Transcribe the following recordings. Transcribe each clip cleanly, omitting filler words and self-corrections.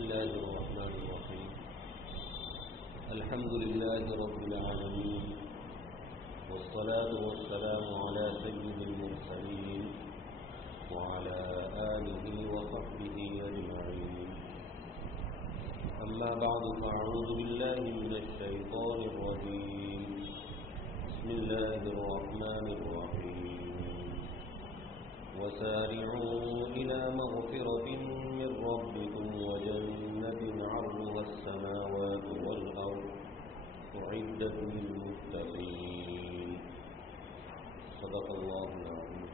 الله الرحمن الرحيم. الحمد لله رب العالمين، والصلاة والسلام على سيد المرسلين وعلى آله وصحبه أجمعين. أما بعد، فأعوذ بالله من الشيطان الرجيم. بسم الله الرحمن الرحيم. وسارعوا إلى مغفرة من ربكم وجنة عرضها السماوات والأرض أعدت للمتقين. صدق الله العظيم.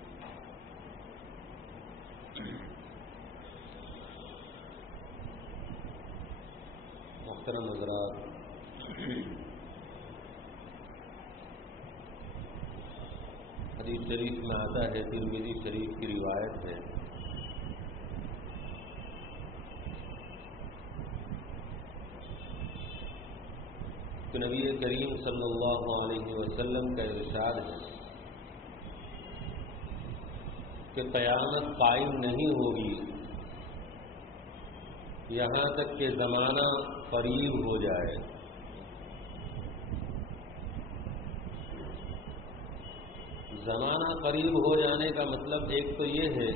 محترم حضرات، حدیث شریف میں آتا ہے، ترمذی شریف کی روایت ہے کہ نبی کریم صلی اللہ علیہ وسلم کا ارشاد ہے کہ قیامت قائم نہیں ہوگی یہاں تک کہ زمانہ قریب ہو جائے. زمانہ قریب ہو جانے کا مطلب ایک تو یہ ہے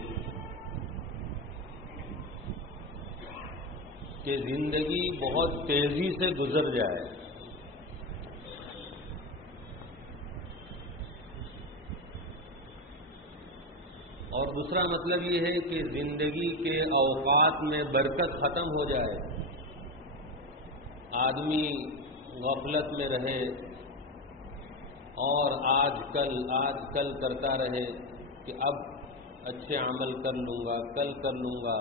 کہ زندگی بہت تیزی سے گزر جائے، اور دوسرا مطلب یہ ہے کہ زندگی کے اوقات میں برکت ختم ہو جائے، آدمی غفلت میں رہے اور آج کل کرتا رہے کہ اب اچھے عمل کر لوں گا، کل کر لوں گا،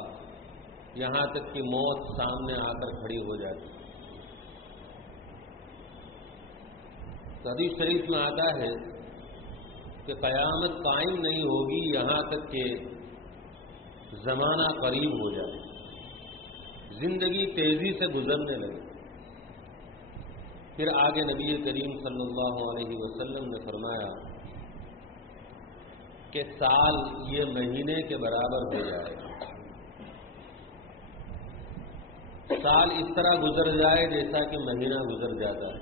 یہاں تک کہ موت سامنے آ کر کھڑی ہو جاتی. حدیث شریف میں آتا ہے کہ قیامت قائم نہیں ہوگی یہاں تک کہ زمانہ قریب ہو جائے، زندگی تیزی سے گزرنے لگے. پھر آگے نبی کریم صلی اللہ علیہ وسلم نے فرمایا کہ سال یہ مہینے کے برابر ہو جائے. سال اس طرح گزر جائے جیسا کہ مہینہ گزر جاتا ہے،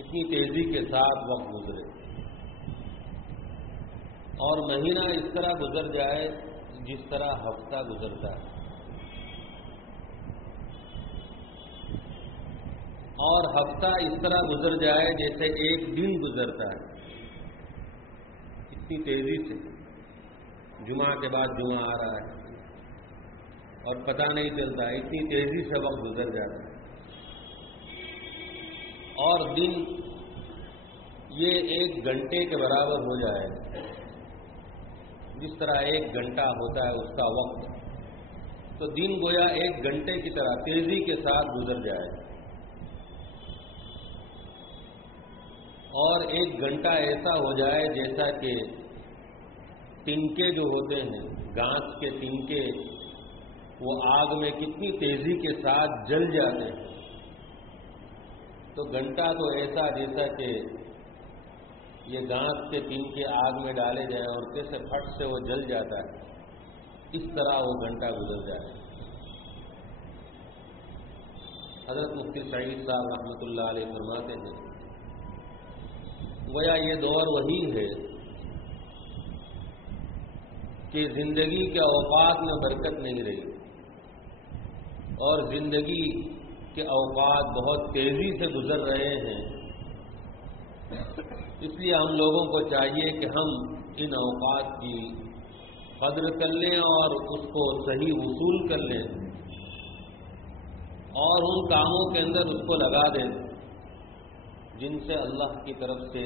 اتنی تیزی کے ساتھ وقت گزرے. اور مہینہ اس طرح گزر جائے جس طرح ہفتہ گزرتا ہے، اور ہفتہ اس طرح گزر جائے جیسے ایک دن گزرتا ہے. اتنی تیزی سے جمعہ کے بعد جمعہ آ رہا ہے اور پتہ نہیں چلتا، اتنی تیزی سے وقت گزر جاتا ہے. اور دن یہ 1 گھنٹے کے برابر ہو جائے، جس طرح 1 گھنٹہ ہوتا ہے اس کا وقت، تو دن گویا 1 گھنٹے کی طرح تیزی کے ساتھ گزر جائے. اور 1 گھنٹہ ایسا ہو جائے جیسا کہ تنکے جو ہوتے ہیں، گھاس کے تنکے، وہ آگ میں کتنی تیزی کے ساتھ جل جاتے ہیں. تو گھنٹہ تو ایسا جیسا کہ یہ گھاس کے تنکے آگ میں ڈالے جائیں اور کیسے پھٹ سے وہ جل جاتا ہے، اس طرح وہ گھنٹہ گزر جائے. حضرت مفتی سعید صاحب رحمۃ اللہ علیہ فرماتے ہیں گویا یہ دور وہی ہے کہ زندگی کے اوقات میں برکت نہیں رہی اور زندگی کے اوقات بہت تیزی سے گزر رہے ہیں. اس لیے ہم لوگوں کو چاہیے کہ ہم ان اوقات کی قدر کر لیں اور اس کو صحیح وصول کر لیں اور ان کاموں کے اندر اس کو لگا دیں جن سے اللہ کی طرف سے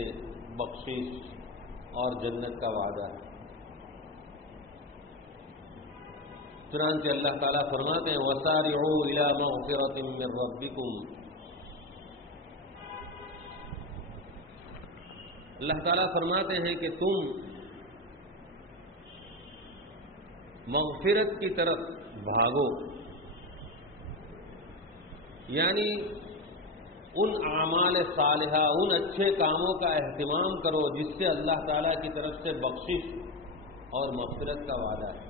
بخشش اور جنت کا وعدہ ہے. چنانچہ اللہ تعالیٰ فرماتے ہیں وَسَارِعُوا إِلَى مَغْفِرَةٍ مِّن رَّبِّكُمْ. اللہ تعالیٰ فرماتے ہیں کہ تم مغفرت کی طرف بھاگو، یعنی ان اعمال صالحہ، ان اچھے کاموں کا اہتمام کرو جس سے اللہ تعالیٰ کی طرف سے بخشش اور مغفرت کا وعدہ ہے.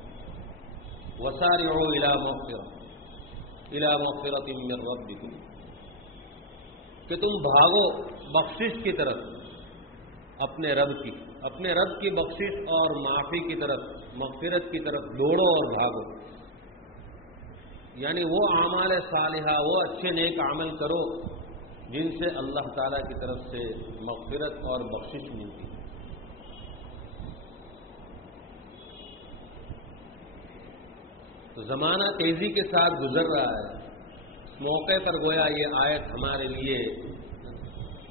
وسارعوا إلى مغفرة من ربكم، کہ تم بھاگو بخشش کی طرف اپنے رب کی بخشش اور معافی کی طرف، مغفرت کی طرف دوڑو اور بھاگو. یعنی وہ اعمال صالحہ، وہ اچھے نیک عمل کرو جن سے اللہ تعالیٰ کی طرف سے مغفرت اور بخشش ملتی ہے. تو زمانہ تیزی کے ساتھ گزر رہا ہے. اس موقع پر گویا یہ آیت ہمارے لیے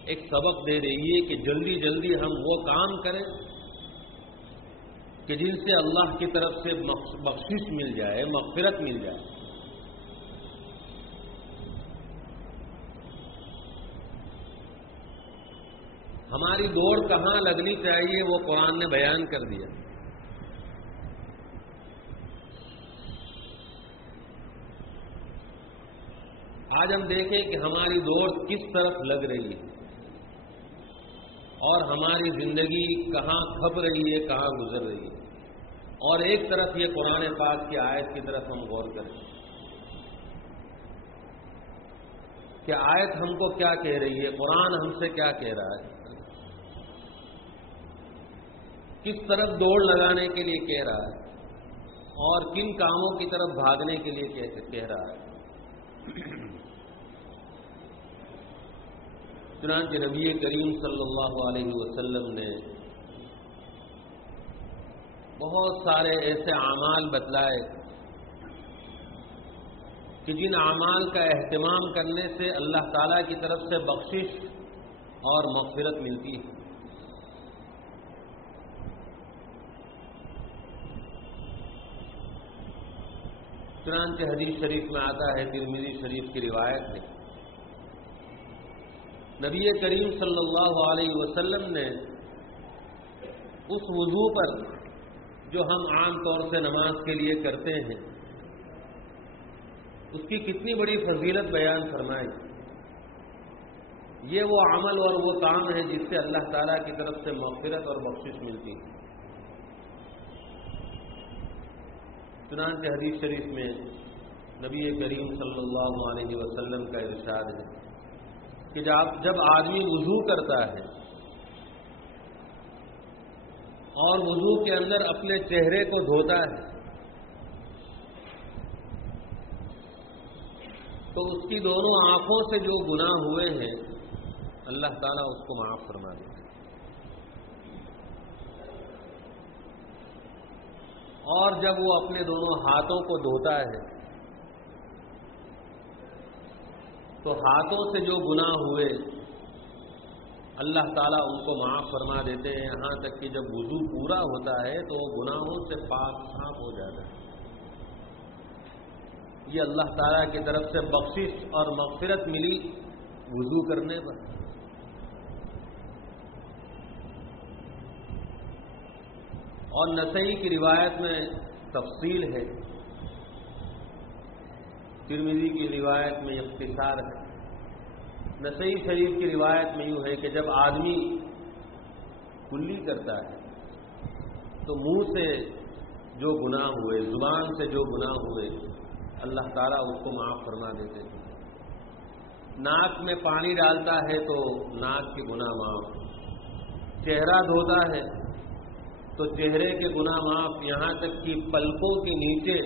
ایک سبق دے رہی ہے کہ جلدی جلدی ہم وہ کام کریں کہ جن سے اللہ کی طرف سے بخشش مل جائے، مغفرت مل جائے. ہماری دوڑ کہاں لگنی چاہیے وہ قرآن نے بیان کر دیا. آج ہم دیکھیں کہ ہماری دوڑ کس طرف لگ رہی ہے اور ہماری زندگی کہاں کھپ رہی ہے، کہاں گزر رہی ہے. اور ایک طرف یہ قرآن پاک کی آیت کی طرف ہم غور کریں کہ آیت ہم کو کیا کہہ رہی ہے، قرآن ہم سے کیا کہہ رہا ہے، کس طرف دوڑ لگانے کے لیے کہہ رہا ہے اور کن کاموں کی طرف بھاگنے کے لیے کہہ رہا ہے. چنانچہ نبی کریم صلی اللہ علیہ وسلم نے بہت سارے ایسے اعمال بتلائے کہ جن اعمال کا اہتمام کرنے سے اللہ تعالیٰ کی طرف سے بخشش اور مغفرت ملتی ہے. چنانچہ حدیث شریف میں آتا ہے، ترمذی شریف کی روایت ہے، نبی کریم صلی اللہ علیہ وسلم نے اس وضو پر جو ہم عام طور سے نماز کے لیے کرتے ہیں اس کی کتنی بڑی فضیلت بیان فرمائی. یہ وہ عمل اور وہ کام ہے جس سے اللہ تعالیٰ کی طرف سے مغفرت اور بخشش ملتی ہے. چنانچہ حدیث شریف میں نبی کریم صلی اللہ علیہ وسلم کا ارشاد ہے کہ جب آدمی وضو کرتا ہے اور وضو کے اندر اپنے چہرے کو دھوتا ہے تو اس کی دونوں آنکھوں سے جو گناہ ہوئے ہیں اللہ تعالیٰ اس کو معاف فرما دیتا ہے. اور جب وہ اپنے دونوں ہاتھوں کو دھوتا ہے تو ہاتھوں سے جو گناہ ہوئے اللہ تعالیٰ ان کو معاف فرما دیتے ہیں، یہاں تک کہ جب وضو پورا ہوتا ہے تو وہ گناہوں سے پاک صاف ہو جاتا ہے. یہ اللہ تعالیٰ کی طرف سے بخشش اور مغفرت ملی وضو کرنے پر. اور نسائی کی روایت میں تفصیل ہے، ترمذی کی روایت میں اختصار ہے. نسائی شریف کی روایت میں یوں ہے کہ جب آدمی کلی کرتا ہے تو منہ سے جو گناہ ہوئے، زبان سے جو گناہ ہوئے اللہ تعالیٰ اس کو معاف فرما دیتے ہیں. ناک میں پانی ڈالتا ہے تو ناک کے گناہ معاف، چہرہ دھوتا ہے تو چہرے کے گناہ معاف، یہاں تک کہ پلکوں کے نیچے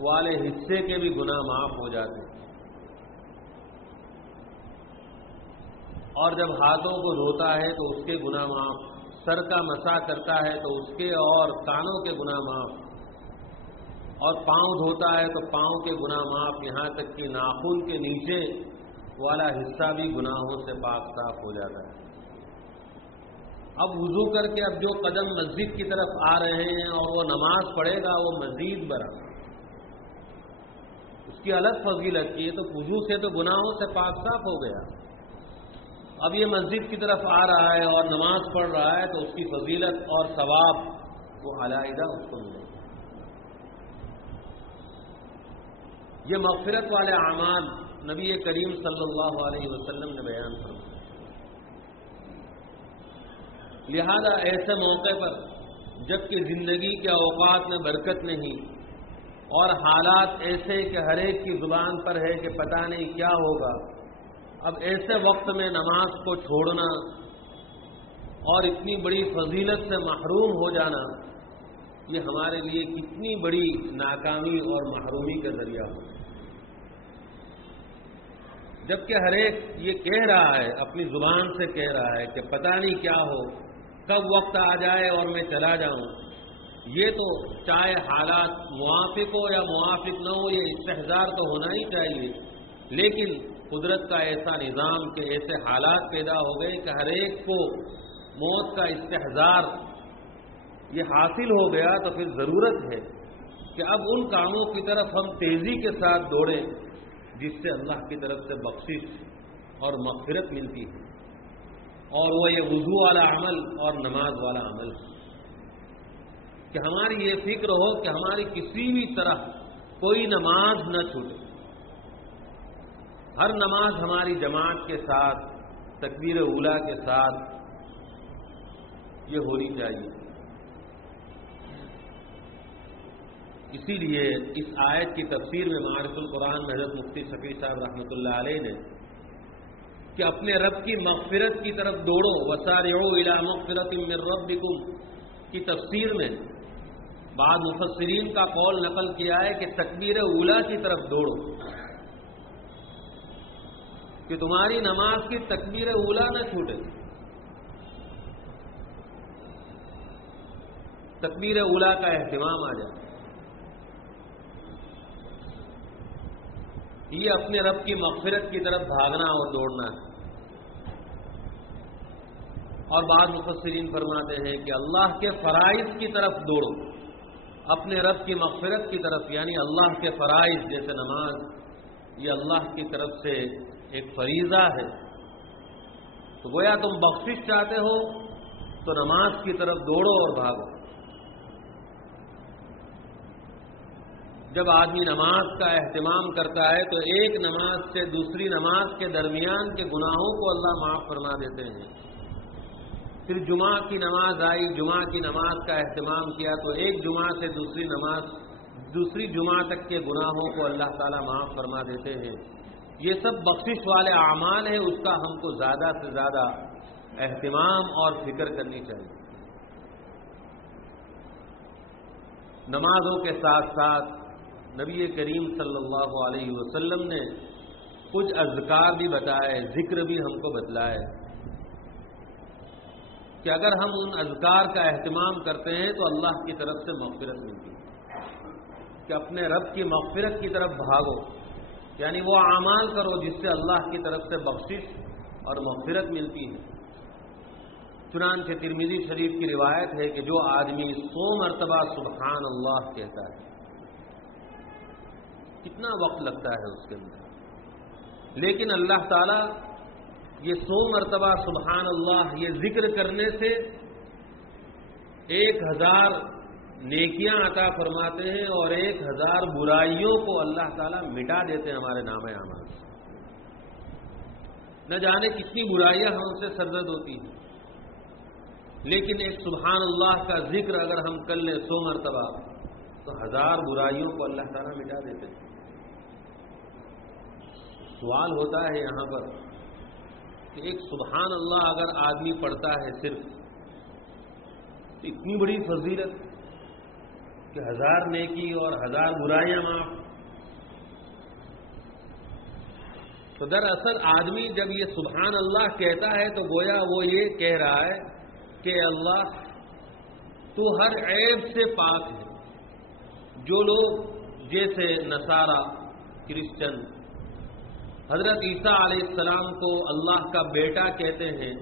والے حصے کے بھی گناہ معاف ہو جاتے ہیں. اور جب ہاتھوں کو دھوتا ہے تو اس کے گناہ معاف، سر کا مسح کرتا ہے تو اس کے اور کانوں کے گناہ معاف، اور پاؤں دھوتا ہے تو پاؤں کے گناہ معاف، یہاں تک کہ ناخن کے نیچے والا حصہ بھی گناہوں سے پاک صاف ہو جاتا ہے. اب وضو کر کے اب جو قدم مسجد کی طرف آ رہے ہیں اور وہ نماز پڑھے گا وہ مزید برا، اس کی الگ فضیلت کی ہے. تو وضو سے تو گناہوں سے پاک صاف ہو گیا، اب یہ مسجد کی طرف آ رہا ہے اور نماز پڑھ رہا ہے تو اس کی فضیلت اور ثواب وہ علیحدہ اس کو ملے گا. یہ مغفرت والے اعمال نبی کریم صلی اللہ علیہ وسلم نے بیان فرمایا. لہذا ایسے موقع پر جب کہ زندگی کے اوقات میں برکت نہیں، اور حالات ایسے کہ ہر ایک کی زبان پر ہے کہ پتہ نہیں کیا ہوگا، اب ایسے وقت میں نماز کو چھوڑنا اور اتنی بڑی فضیلت سے محروم ہو جانا، یہ ہمارے لیے کتنی بڑی ناکامی اور محرومی کا ذریعہ ہو، جبکہ ہر ایک یہ کہہ رہا ہے، اپنی زبان سے کہہ رہا ہے کہ پتہ نہیں کیا ہو، کب وقت آ جائے اور میں چلا جاؤں۔ یہ تو چاہے حالات موافق ہو یا موافق نہ ہو، یہ استحضار تو ہونا ہی چاہیے، لیکن قدرت کا ایسا نظام کہ ایسے حالات پیدا ہو گئے کہ ہر ایک کو موت کا استحضار یہ حاصل ہو گیا، تو پھر ضرورت ہے کہ اب ان کاموں کی طرف ہم تیزی کے ساتھ دوڑیں جس سے اللہ کی طرف سے بخشش اور مغفرت ملتی ہے، اور وہ یہ وضو والا عمل اور نماز والا عمل ہے کہ ہماری یہ فکر ہو کہ ہماری کسی بھی طرح کوئی نماز نہ چھوٹے، ہر نماز ہماری جماعت کے ساتھ تکبیر اولیٰ کے ساتھ یہ ہونی چاہیے۔ اسی لیے اس آیت کی تفسیر میں معارف القرآن میں حضرت مفتی شفیع صاحب رحمۃ اللہ علیہ نے کہ اپنے رب کی مغفرت کی طرف دوڑو، وسارعوا الی مغفرۃ من ربکم کی تفسیر میں بعض مفسرین کا قول نقل کیا ہے کہ تکبیر اولیٰ کی طرف دوڑو، کہ تمہاری نماز کی تکبیر اولیٰ نہ چھوٹے، تکبیر اولیٰ کا اہتمام آ جائے۔ یہ اپنے رب کی مغفرت کی طرف بھاگنا اور دوڑنا ہے۔ اور بعض مفسرین فرماتے ہیں کہ اللہ کے فرائض کی طرف دوڑو، اپنے رب کی مغفرت کی طرف، یعنی اللہ کے فرائض جیسے نماز، یہ اللہ کی طرف سے ایک فریضہ ہے، تو گویا تم بخشش چاہتے ہو تو نماز کی طرف دوڑو اور بھاگو۔ جب آدمی نماز کا اہتمام کرتا ہے تو ایک نماز سے دوسری نماز کے درمیان کے گناہوں کو اللہ معاف فرما دیتے ہیں۔ پھر جمعہ کی نماز آئی، جمعہ کی نماز کا اہتمام کیا تو ایک جمعہ سے دوسری جمعہ تک کے گناہوں کو اللہ تعالیٰ معاف فرما دیتے ہیں۔ یہ سب بخشش والے اعمال ہیں، اس کا ہم کو زیادہ سے زیادہ اہتمام اور فکر کرنی چاہیے۔ نمازوں کے ساتھ ساتھ نبی کریم صلی اللہ علیہ وسلم نے کچھ اذکار بھی بتائے، ذکر بھی ہم کو بتلائے کہ اگر ہم ان اذکار کا اہتمام کرتے ہیں تو اللہ کی طرف سے مغفرت ملتی ہے، کہ اپنے رب کی مغفرت کی طرف بھاگو، یعنی وہ اعمال کرو جس سے اللہ کی طرف سے بخشش اور مغفرت ملتی ہے۔ چنانچہ ترمذی شریف کی روایت ہے کہ جو آدمی 100 مرتبہ سبحان اللہ کہتا ہے، کتنا وقت لگتا ہے اس کے اندر، لیکن اللہ تعالیٰ یہ 100 مرتبہ سبحان اللہ یہ ذکر کرنے سے 1000 نیکیاں عطا فرماتے ہیں اور 1000 برائیوں کو اللہ تعالیٰ مٹا دیتے ہیں ہمارے نام اعمال سے۔ نہ جانے کتنی برائیاں ہم سے سرزد ہوتی ہیں، لیکن ایک سبحان اللہ کا ذکر اگر ہم کر لیں 100 مرتبہ تو 1000 برائیوں کو اللہ تعالیٰ مٹا دیتے ہیں۔ سوال ہوتا ہے یہاں پر کہ ایک سبحان اللہ اگر آدمی پڑھتا ہے صرف، تو اتنی بڑی فضیلت کہ 1000 نیکی اور 1000 برائیاں معاف۔ تو دراصل آدمی جب یہ سبحان اللہ کہتا ہے تو گویا وہ یہ کہہ رہا ہے کہ اللہ تو ہر عیب سے پاک ہے۔ جو لوگ جیسے نصارہ، کرسچن حضرت عیسیٰ علیہ السلام کو اللہ کا بیٹا کہتے ہیں،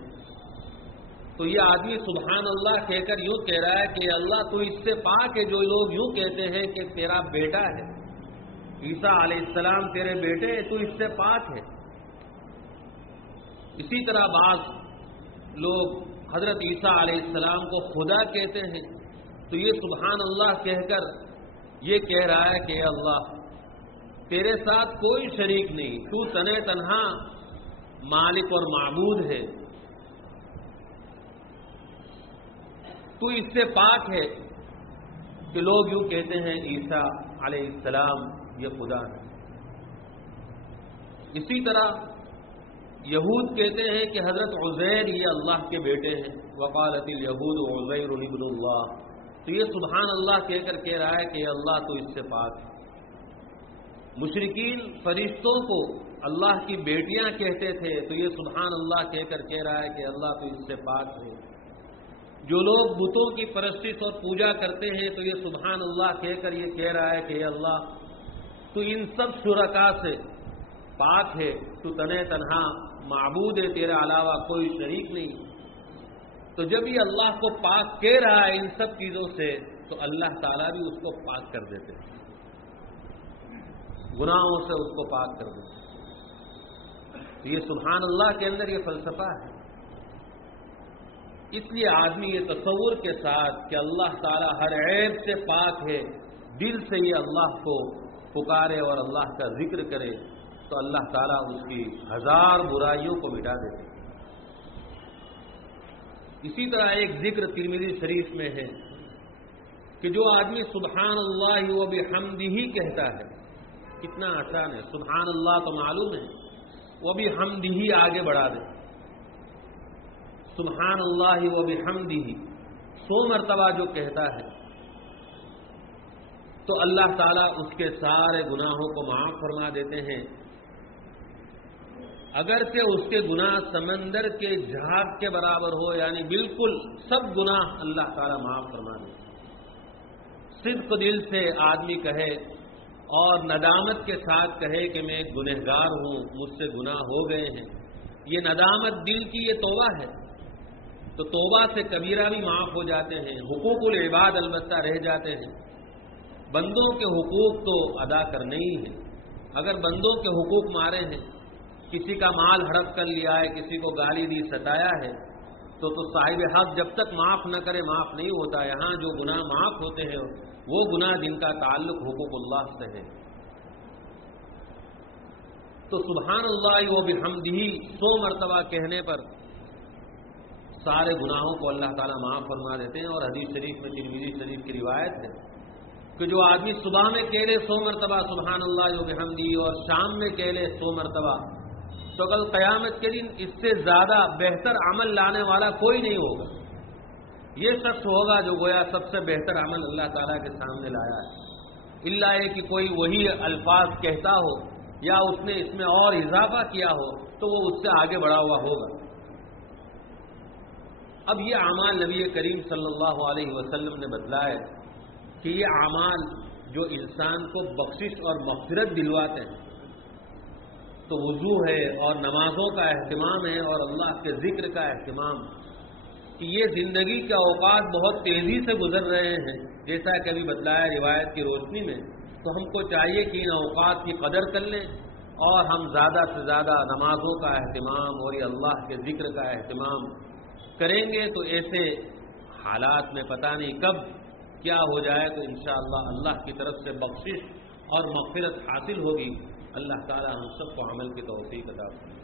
تو یہ آدمی سبحان اللہ کہہ کر یوں کہہ رہا ہے کہ اللہ تو اس سے پاک ہے۔ جو لوگ یوں کہتے ہیں کہ تیرا بیٹا ہے عیسیٰ علیہ السلام، تیرے بیٹے، تو اس سے پاک ہے۔ اسی طرح بعض لوگ حضرت عیسیٰ علیہ السلام کو خدا کہتے ہیں، تو یہ سبحان اللہ کہہ کر یہ کہہ رہا ہے کہ اے اللہ تیرے ساتھ کوئی شریک نہیں، تو تنے تنہا مالک اور معبود ہے، تو اس سے پاک ہے کہ لوگ یوں کہتے ہیں عیسیٰ علیہ السلام یہ خدا ہے۔ اسی طرح یہود کہتے ہیں کہ حضرت عزیر یہ اللہ کے بیٹے ہیں، وقالت الیہود عزیر ابن اللہ، تو یہ سبحان اللہ کہہ کر کہہ رہا ہے کہ اللہ تو اس سے پاک ہے۔ مشرکین فرشتوں کو اللہ کی بیٹیاں کہتے تھے، تو یہ سبحان اللہ کہہ کر کہہ رہا ہے کہ اللہ تو اس سے پاک ہے۔ جو لوگ بتوں کی پرستش اور پوجا کرتے ہیں تو یہ سبحان اللہ کہہ کر یہ کہہ رہا ہے کہ اے اللہ تو ان سب شرکا سے پاک ہے، تو تنہا تنہا معبود ہے، تیرے علاوہ کوئی شریک نہیں۔ تو جب یہ اللہ کو پاک کہہ رہا ہے ان سب چیزوں سے، تو اللہ تعالیٰ بھی اس کو پاک کر دیتے ہیں، گناہوں سے اس کو پاک کر دیتے ہیں۔ تو یہ سبحان اللہ کے اندر یہ فلسفہ ہے۔ اس لیے آدمی یہ تصور کے ساتھ کہ اللہ تعالیٰ ہر عیب سے پاک ہے، دل سے یہ اللہ کو پکارے اور اللہ کا ذکر کرے، تو اللہ تعالیٰ اس کی ہزار برائیوں کو مٹا دیتے ہیں۔ اسی طرح ایک ذکر ترمذی شریف میں ہے کہ جو آدمی سبحان اللہ و بحمدہ کہتا ہے، کتنا آسان ہے، سبحان اللہ تو معلوم ہے، وہ بھی حمدہ آگے بڑھا دے، سبحان اللہ و بحمدہ 100 مرتبہ جو کہتا ہے تو اللہ تعالیٰ اس کے سارے گناہوں کو معاف فرما دیتے ہیں، اگرچہ اس کے گناہ سمندر کے جھاگ کے برابر ہو، یعنی بالکل سب گناہ اللہ تعالیٰ معاف فرما دیتے ہیں۔ صدق دل سے آدمی کہے اور ندامت کے ساتھ کہے کہ میں ایک گنہگار ہوں، مجھ سے گناہ ہو گئے ہیں، یہ ندامت دل کی یہ توبہ ہے، تو توبہ سے کبیرہ بھی معاف ہو جاتے ہیں، حقوق العباد البتہ رہ جاتے ہیں۔ بندوں کے حقوق تو ادا کرنے ہی ہیں، اگر بندوں کے حقوق مارے ہیں، کسی کا مال ہڑپ کر لیا ہے، کسی کو گالی دی، ستایا ہے، تو صاحب حق جب تک معاف نہ کرے معاف نہیں ہوتا۔ یہاں جو گناہ معاف ہوتے ہیں وہ گناہ جن کا تعلق حقوق اللہ سے ہے۔ تو سبحان اللہ و بحمدہ 100 مرتبہ کہنے پر سارے گناہوں کو اللہ تعالیٰ معاف فرما دیتے ہیں۔ اور حدیث شریف میں ترمذی شریف کی روایت ہے کہ جو آدمی صبح میں کہہ لے 100 مرتبہ سبحان اللہ و بحمدہ اور شام میں کہہ لے 100 مرتبہ، تو کل قیامت کے دن اس سے زیادہ بہتر عمل لانے والا کوئی نہیں ہوگا۔ یہ شخص ہوگا جو گویا سب سے بہتر عمل اللہ تعالیٰ کے سامنے لایا ہے، الا یہ کہ کوئی وہی الفاظ کہتا ہو یا اس نے اس میں اور اضافہ کیا ہو تو وہ اس سے آگے بڑھا ہوا ہوگا۔ اب یہ اعمال نبی کریم صلی اللہ علیہ وسلم نے بتلایا کہ یہ اعمال جو انسان کو بخشش اور مغفرت دلواتے ہیں، تو وضو ہے اور نمازوں کا اہتمام ہے اور اللہ کے ذکر کا اہتمام، کہ یہ زندگی کے اوقات بہت تیزی سے گزر رہے ہیں جیسا کہ ابھی بتلایا روایت کی روشنی میں، تو ہم کو چاہیے کہ ان اوقات کی قدر کر لیں اور ہم زیادہ سے زیادہ نمازوں کا اہتمام اور یہ اللہ کے ذکر کا اہتمام کریں گے، تو ایسے حالات میں پتہ نہیں کب کیا ہو جائے، تو انشاءاللہ اللہ کی طرف سے بخشش اور مغفرت حاصل ہوگی۔ اللہ تعالی ہم سب کو عمل کی توفیق عطا فرمائے۔